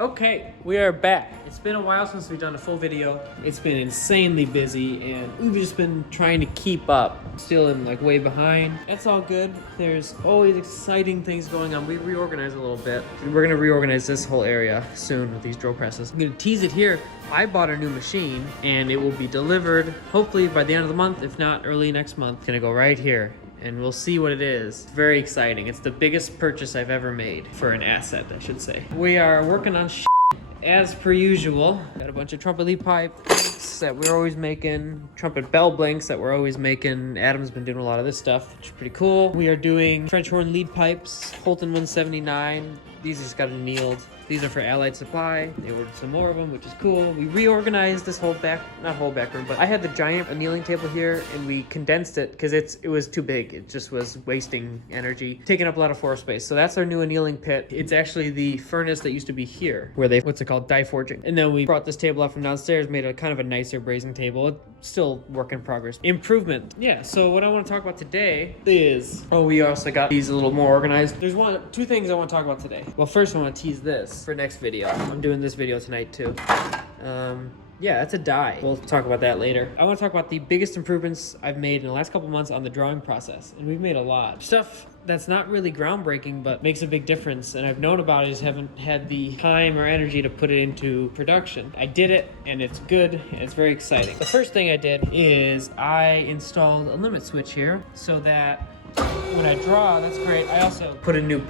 Okay, we are back. It's been a while since we've done a full video. It's been insanely busy and we've just been trying to keep up. Still in like way behind. That's all good. There's always exciting things going on. We reorganized a little bit. We're gonna reorganize this whole area soon with these drill presses. I'm gonna tease it here. I bought a new machine and it will be delivered hopefully by the end of the month, if not early next month. It's gonna go right here. And we'll see what it is. It's very exciting. It's the biggest purchase I've ever made for an asset, I should say. We are working on as per usual. Got a bunch of trumpet lead pipe blinks that we're always making, trumpet bell blinks that we're always making. Adam's been doing a lot of this stuff, which is pretty cool. We are doing French horn lead pipes, Holton 179. These just got annealed. These are for Allied Supply. They ordered some more of them, which is cool. We reorganized this whole not whole back room, but I had the giant annealing table here and we condensed it because it was too big. It just was wasting energy, taking up a lot of floor space. So that's our new annealing pit. It's actually the furnace that used to be here where they, what's it called, die forging. And then we brought this table up from downstairs, made a kind of a nicer brazing table. It's still work in progress. Improvement. Yeah, so what I want to talk about today is, we also got these a little more organized. There's two things I want to talk about today. Well, first I want to tease this for next video. I'm doing this video tonight too. Yeah, that's a die. We'll talk about that later. I want to talk about the biggest improvements I've made in the last couple months on the drawing process. And we've made a lot. Stuff that's not really groundbreaking, but makes a big difference. And I've known about it, just haven't had the time or energy to put it into production. I did it and it's good and it's very exciting. The first thing I did is I installed a limit switch here so that when I draw, that's great. I also put a new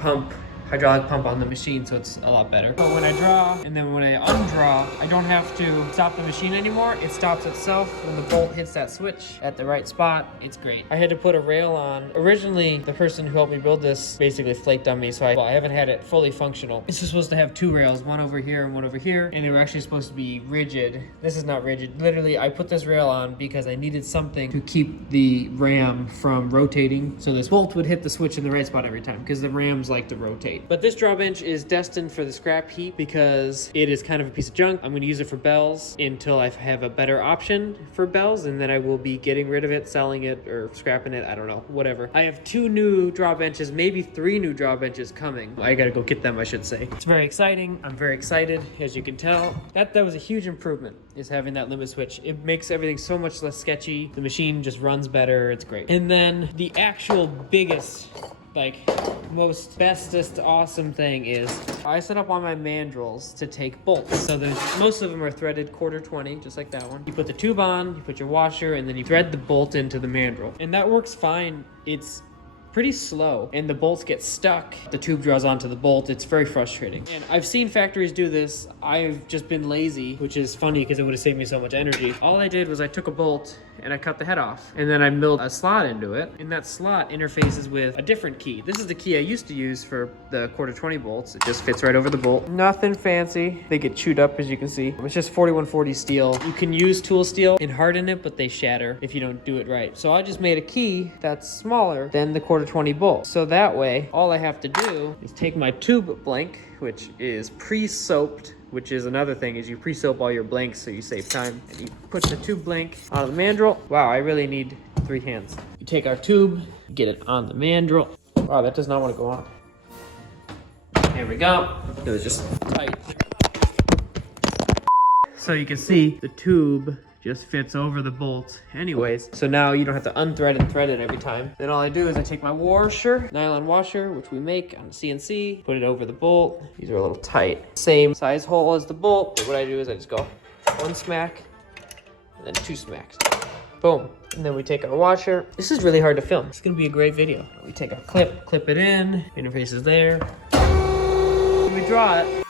hydraulic pump on the machine, so it's a lot better. But when I draw and then when I undraw, I don't have to stop the machine anymore. It stops itself when the bolt hits that switch at the right spot. It's great. I had to put a rail on. Originally, the person who helped me build this basically flaked on me, so I haven't had it fully functional. It's just supposed to have two rails, one over here and one over here, and they were actually supposed to be rigid. This is not rigid. Literally, I put this rail on because I needed something to keep the ram from rotating, so this bolt would hit the switch in the right spot every time, because the rams like to rotate. But this draw bench is destined for the scrap heap because it is kind of a piece of junk. I'm going to use it for bells until I have a better option for bells, and then I will be getting rid of it, selling it, or scrapping it. I don't know, whatever. I have 2 new draw benches, maybe 3 new draw benches coming. I got to go get them, I should say. It's very exciting. I'm very excited, as you can tell. That was a huge improvement, is having that limit switch. It makes everything so much less sketchy. The machine just runs better. It's great. And then the actual biggest, most bestest awesome thing is I set up on my mandrels to take bolts. So most of them are threaded 1/4-20, just like that one. You put the tube on, you put your washer, and then you thread the bolt into the mandrel. And that works fine. It's pretty slow and the bolts get stuck. The tube draws onto the bolt. It's very frustrating. And I've seen factories do this. I've just been lazy, which is funny because it would have saved me so much energy. All I did was I took a bolt and I cut the head off, and then I milled a slot into it, and that slot interfaces with a different key. This is the key I used to use for the 1/4-20 bolts. It just fits right over the bolt. Nothing fancy. They get chewed up, as you can see. It's just 4140 steel. You can use tool steel and harden it, but they shatter if you don't do it right. So I just made a key that's smaller than the 1/4-20 bolt. So that way, all I have to do is take my tube blank, which is pre-soaped, which is another thing, is you pre-soap all your blanks so you save time. And you put the tube blank on the mandrel. Wow, I really need 3 hands. You take our tube, get it on the mandrel. Wow, that does not want to go on. Here we go. It was just tight. So you can see the tube just fits over the bolt anyways. So now you don't have to unthread and thread it every time. Then all I do is I take my washer, nylon washer, which we make on CNC, put it over the bolt. These are a little tight. Same size hole as the bolt. So what I do is I just go 1 smack and then 2 smacks. Boom. And then we take our washer. This is really hard to film. It's gonna be a great video. We take our clip it in, interface is there. We draw it.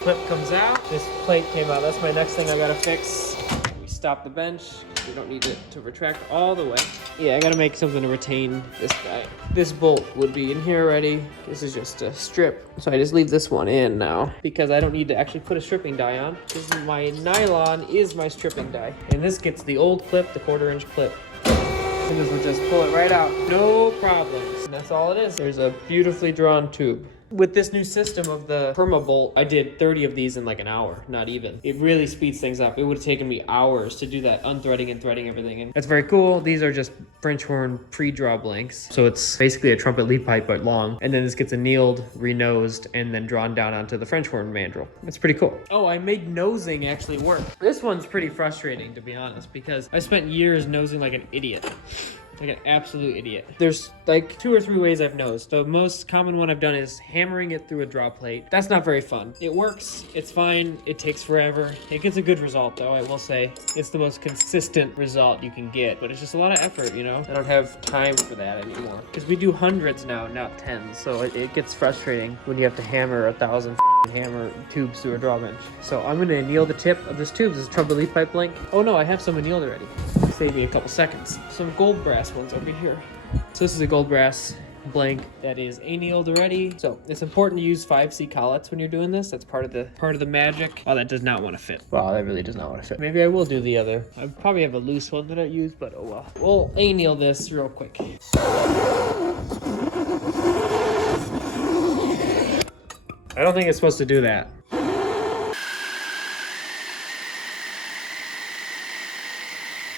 Clip comes out. This plate came out. That's my next thing I gotta fix. We stop the bench. We don't need it to retract all the way. Yeah, I gotta make something to retain this guy. This bolt would be in here already. This is just a strip. So I just leave this one in now because I don't need to actually put a stripping die on. My nylon is my stripping die. And this gets the old clip, the 1/4-inch clip. And this will just pull it right out. No problems. And that's all it is. There's a beautifully drawn tube. With this new system of the perma bolt, I did 30 of these in like an hour, not even. It really speeds things up. It would have taken me hours to do that unthreading and threading everything. And that's very cool. These are just French horn pre-draw blanks. So it's basically a trumpet lead pipe, but long. And then this gets annealed, renosed, and then drawn down onto the French horn mandrel. It's pretty cool. Oh, I made nosing actually work. This one's pretty frustrating, to be honest, because I spent years nosing like an idiot. Like an absolute idiot. There's like 2 or 3 ways I've nosed. The most common one I've done is hammering it through a draw plate. That's not very fun. It works, it's fine, it takes forever. It gets a good result though, I will say. It's the most consistent result you can get, but it's just a lot of effort, you know? I don't have time for that anymore. Because we do hundreds now, not tens, so it gets frustrating when you have to hammer 1,000 hammer tubes through a draw bench. So I'm gonna anneal the tip of this tube. This is trumpet lead pipe blank. Oh no, I have some annealed already. Save me a couple seconds. Some gold brass ones over here. So this is a gold brass blank that is annealed already. So it's important to use 5C collets when you're doing this. That's part of the magic. Oh, that does not want to fit. Wow, that really does not want to fit. Maybe I will do the other. I probably have a loose one that I use, but oh well. We'll anneal this real quick. I don't think it's supposed to do that.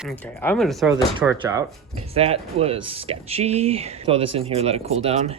Okay, I'm gonna throw this torch out because that was sketchy. Throw this in here, let it cool down.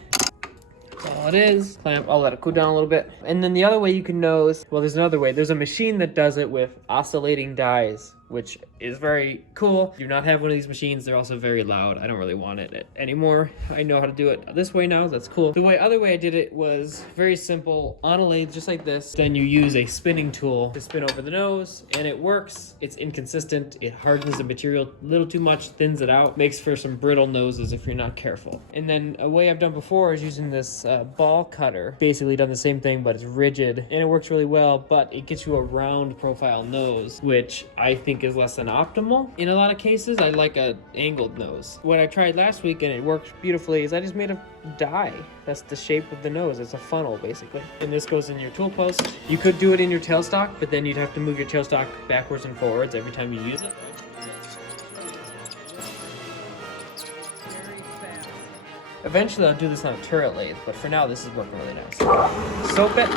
That's all it is. Clamp, I'll let it cool down a little bit. And then the other way you can nose, well, there's another way. There's a machine that does it with oscillating dies, which is very cool. Do not have one of these machines. They're also very loud. I don't really want it anymore. I know how to do it this way now. That's cool. The other way I did it was very simple. On a lathe, just like this. Then you use a spinning tool to spin over the nose, and it works. It's inconsistent. It hardens the material a little too much, thins it out, makes for some brittle noses if you're not careful. And then a way I've done before is using this ball cutter. Basically done the same thing, but it's rigid, and it works really well, but it gets you a round profile nose, which I think is less than optimal. In a lot of cases, I like a angled nose. What I tried last week, and it worked beautifully, is I just made a die. That's the shape of the nose. It's a funnel, basically. And this goes in your tool post. You could do it in your tailstock, but then you'd have to move your tailstock backwards and forwards every time you use it. Eventually, I'll do this on a turret lathe, but for now, this is working really nice. Soap it.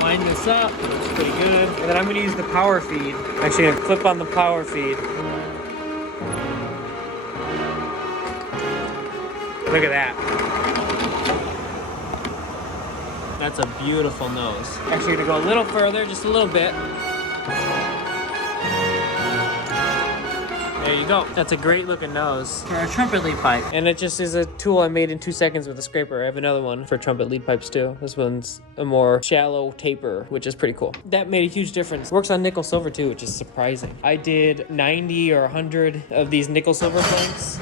Line this up, looks pretty good. And then I'm gonna use the power feed. I'm actually gonna clip on the power feed. Look at that. That's a beautiful nose. Actually gonna go a little further, just a little bit. There you go. That's a great looking nose for a trumpet lead pipe. And it just is a tool I made in 2 seconds with a scraper. I have another one for trumpet lead pipes too. This one's a more shallow taper, which is pretty cool. That made a huge difference. Works on nickel silver too, which is surprising. I did 90 or 100 of these nickel silver blanks.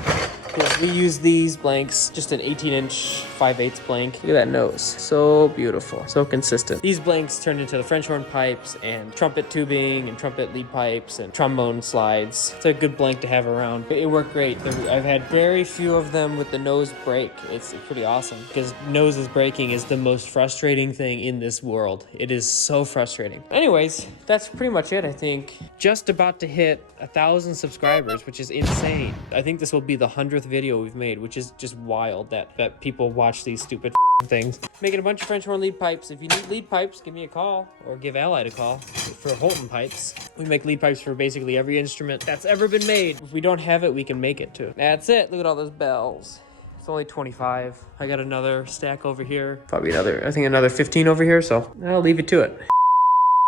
We use these blanks, just an 18-inch 5/8 blank. Look at that nose. So beautiful, so consistent. These blanks turned into the French horn pipes and trumpet tubing and trumpet lead pipes and trombone slides. It's a good blank to have around. It worked great. I've had very few of them with the nose break. It's pretty awesome because noses breaking is the most frustrating thing in this world. It is so frustrating. Anyways, that's pretty much it, I think. Just about to hit 1,000 subscribers, which is insane. I think this will be the 100th video we've made, which is just wild that people watch these stupid things. Making a bunch of French horn lead pipes. If you need lead pipes, give me a call or give Allied a call for Holton pipes. We make lead pipes for basically every instrument that's ever been made. If we don't have it, we can make it too. That's it. Look at all those bells. It's only 25. I got another stack over here. Probably another 15 over here, so I'll leave it to it.